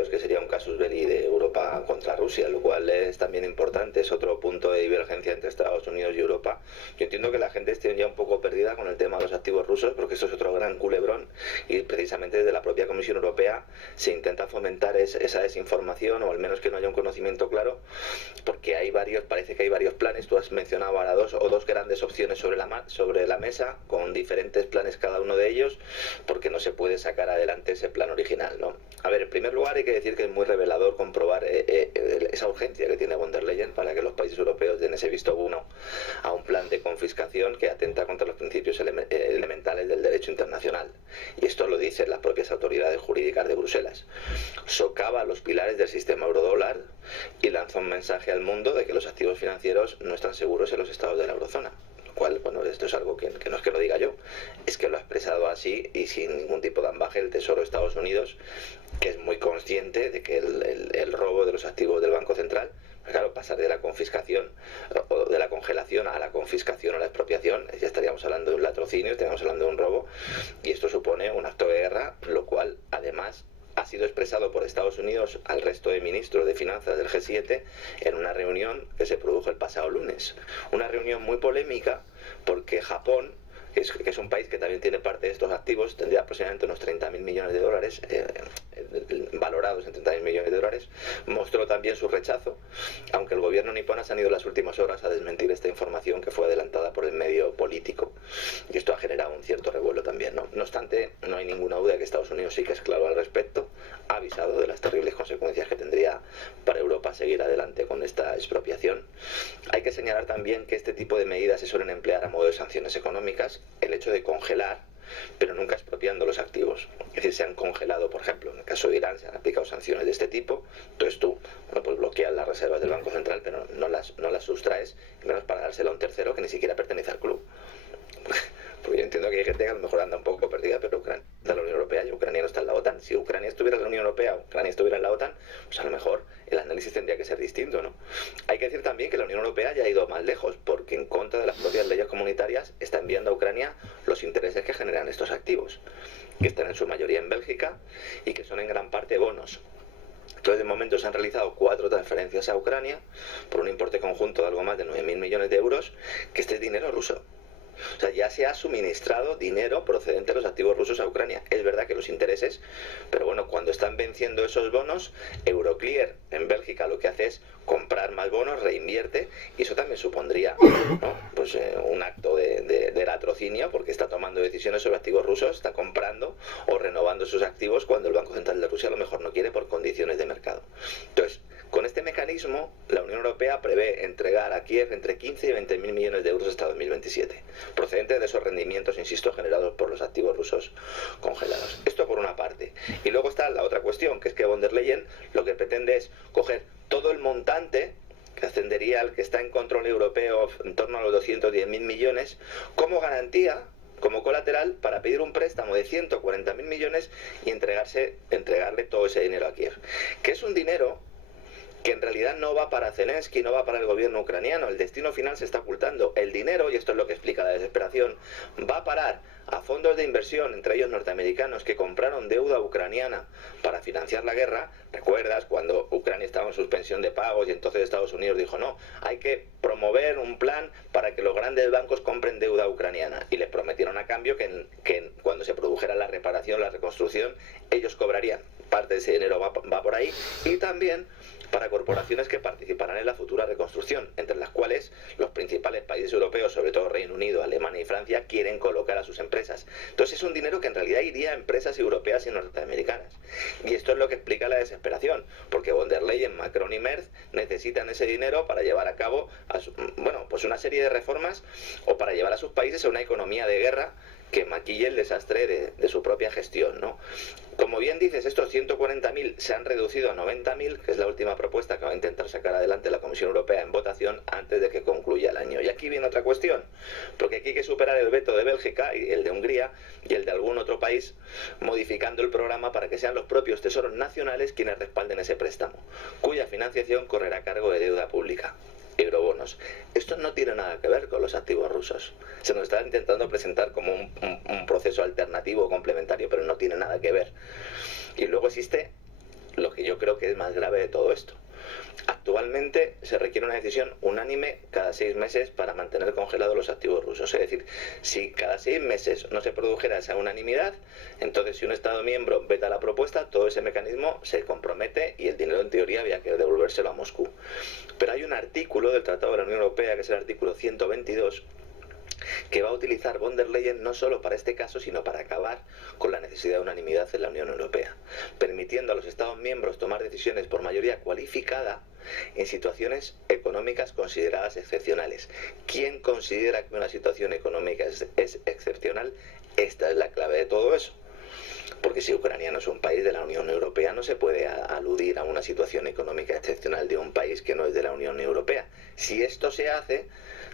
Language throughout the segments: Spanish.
europeos, que sería un casus belli de Europa contra Rusia, lo cual es también importante, es otro punto de divergencia entre Estados Unidos y Europa. Yo entiendo que la gente esté ya un poco perdida con el tema de los activos rusos, porque esto es otro gran culebrón, y precisamente desde la propia Comisión Europea se intenta fomentar esa desinformación, o al menos que no haya un conocimiento claro, porque parece que hay varios planes. Tú has mencionado ahora dos grandes opciones sobre la mesa, con diferentes planes cada uno de ellos, porque no se puede sacar adelante ese plan original, ¿no? A ver, en primer lugar hay que decir que es muy revelador comprobar esa urgencia que tiene von der Leyen para que los países europeos den ese visto bueno a un plan de confiscación que atenta contra los principios elementales del derecho internacional. Y esto lo dicen las propias autoridades jurídicas de Bruselas. Socava los pilares del sistema eurodólar y lanza un mensaje al mundo de que los activos financieros no están seguros en los estados de la eurozona. Cual, bueno, esto es algo que no es que lo diga yo, es que lo ha expresado así y sin ningún tipo de ambaje el Tesoro de Estados Unidos, que es muy consciente de que el robo de los activos del Banco Central, claro, pasar de la confiscación o de la congelación a la confiscación o la expropiación, ya estaríamos hablando de un latrocinio, estaríamos hablando de un robo, y esto supone un acto de guerra, lo cual además ha sido expresado por Estados Unidos al resto de ministros de finanzas del G7 en una reunión que se produjo el pasado lunes. Una reunión muy polémica porque Japón, que es un país que también tiene parte de estos activos, tendría aproximadamente unos 30.000 millones de dólares, valorados en 30.000 millones de dólares, mostró también su rechazo, aunque el gobierno nipón ha salido en las últimas horas a desmentir esta información que fue adelantada por el medio político. Y esto ha generado un cierto revuelo también, ¿no? No obstante, no hay ninguna duda de que Estados Unidos sí que es claro al respecto, ha avisado de las terribles consecuencias que tendría para Europa seguir adelante con esta expropiación. Hay que señalar también que este tipo de medidas se suelen emplear a modo de sanciones económicas. El hecho de congelar, pero nunca expropiando los activos. Es decir, se han congelado, por ejemplo, en el caso de Irán se han aplicado sanciones de este tipo, entonces tú, bueno, pues bloqueas las reservas del Banco Central, pero no las sustraes, y menos para dárselo a un tercero que ni siquiera pertenece al club. Porque yo entiendo que hay gente que a lo mejor anda un poco perdida, pero Ucrania está en la Unión Europea y Ucrania no está en la OTAN. Si Ucrania estuviera en la Unión Europea, Ucrania estuviera en la OTAN, pues a lo mejor el análisis tendría que ser distinto, ¿no? Hay que decir también que la Unión Europea ya ha ido más lejos, porque en contra de las propias leyes comunitarias está enviando a Ucrania los intereses que generan estos activos, que están en su mayoría en Bélgica y que son en gran parte bonos. Entonces, de momento se han realizado 4 transferencias a Ucrania por un importe conjunto de algo más de 9.000 millones de euros, que este es dinero ruso. O sea, ya se ha suministrado dinero procedente de los activos rusos a Ucrania. Es verdad que los intereses, pero bueno, cuando están venciendo esos bonos, Euroclear en Bélgica lo que hace es comprar más bonos, reinvierte, y eso también supondría, ¿no?, pues un acto de latrocinio, porque está tomando decisiones sobre activos rusos, está comprando o renovando sus activos cuando el Banco Central de Rusia a lo mejor no quiere por condiciones de mercado. Entonces, con este mecanismo, la Unión Europea prevé entregar a Kiev entre 15 y 20.000 millones de euros hasta 2027, procedentes de esos rendimientos, insisto, generados por los activos rusos congelados. Esto por una parte. Y luego está la otra cuestión, que es que von der Leyen lo que pretende es coger todo el montante, que ascendería al que está en control europeo en torno a los 210.000 millones, como garantía, como colateral, para pedir un préstamo de 140.000 millones y entregarle todo ese dinero a Kiev. Que es un dinero que en realidad no va para Zelensky, no va para el gobierno ucraniano. El destino final se está ocultando. El dinero, y esto es lo que explica la desesperación, va a parar a fondos de inversión, entre ellos norteamericanos, que compraron deuda ucraniana para financiar la guerra. ¿Recuerdas cuando Ucrania estaba en suspensión de pagos y entonces Estados Unidos dijo no, hay que promover un plan para que los grandes bancos compren deuda ucraniana? Y les prometieron a cambio que cuando se produjera la reparación, la reconstrucción, ellos cobrarían. Parte de ese dinero va por ahí. Y también para corporaciones que participarán en la futura reconstrucción, entre las cuales los principales países europeos, sobre todo Reino Unido, Alemania y Francia, quieren colocar a sus empresas. Entonces es un dinero que en realidad iría a empresas europeas y norteamericanas. Y esto es lo que explica la desesperación, porque von der Leyen, Macron y Merz necesitan ese dinero para llevar a cabo pues una serie de reformas, o para llevar a sus países a una economía de guerra que maquille el desastre de su propia gestión, ¿no? Como bien dices, estos 140.000 se han reducido a 90.000, que es la última propuesta que va a intentar sacar adelante la Comisión Europea en votación antes de que concluya el año. Y aquí viene otra cuestión, porque aquí hay que superar el veto de Bélgica y el de Hungría y el de algún otro país, modificando el programa para que sean los propios tesoros nacionales quienes respalden ese préstamo, cuya financiación correrá a cargo de deuda pública. Eurobonos. Esto no tiene nada que ver con los activos rusos. Se nos está intentando presentar como un proceso alternativo o complementario, pero no tiene nada que ver. Y luego existe lo que yo que es más grave de todo esto. Actualmente se requiere una decisión unánime cada 6 meses para mantener congelados los activos rusos. Es decir, si cada 6 meses no se produjera esa unanimidad, entonces si un Estado miembro veta la propuesta, todo ese mecanismo se compromete y el dinero en teoría había que devolvérselo a Moscú. Pero hay un artículo del Tratado de la Unión Europea, que es el artículo 122, que va a utilizar von der Leyen no solo para este caso, sino para acabar con la necesidad de unanimidad en la Unión Europea, permitiendo a los Estados miembros tomar decisiones por mayoría cualificada en situaciones económicas consideradas excepcionales. ¿Quién considera que una situación económica es excepcional? Esta es la clave de todo eso. Porque si Ucrania no es un país de la Unión Europea, no se puede aludir a una situación económica excepcional de un país que no es de la Unión Europea. Si esto se hace,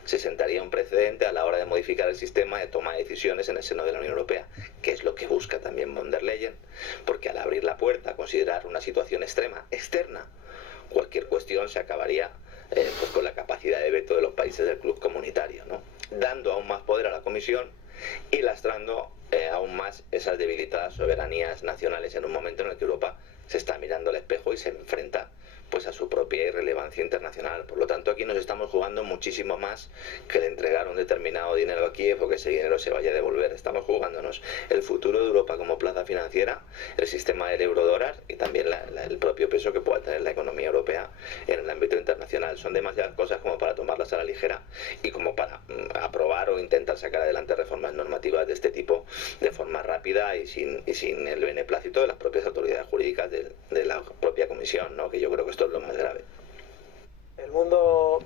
se sentaría un precedente a la hora de modificar el sistema de toma de decisiones en el seno de la Unión Europea, que es lo que busca también von der Leyen, porque al abrir la puerta a considerar una situación extrema, externa, cualquier cuestión se acabaría pues con la capacidad de veto de los países del club comunitario, ¿no? Dando aún más poder a la Comisión y lastrando aún más esas debilitadas soberanías nacionales en un momento en el que Europa se está mirando al espejo y se enfrenta pues a su propia irrelevancia internacional. Por lo tanto, aquí nos estamos jugando muchísimo más que el entregar un determinado dinero a Kiev o que ese dinero se vaya a devolver. Estamos jugándonos el futuro de Europa como plaza financiera, el sistema del eurodólar y también el propio peso que pueda tener la economía europea en el ámbito internacional. Son demasiadas cosas como para tomarlas a la ligera y como para aprobar o intentar sacar adelante reformas normativas de este tipo de forma rápida y sin el beneplácito de las propias autoridades jurídicas de la propia Comisión, ¿no? Que yo creo que esto es lo más grave. El mundo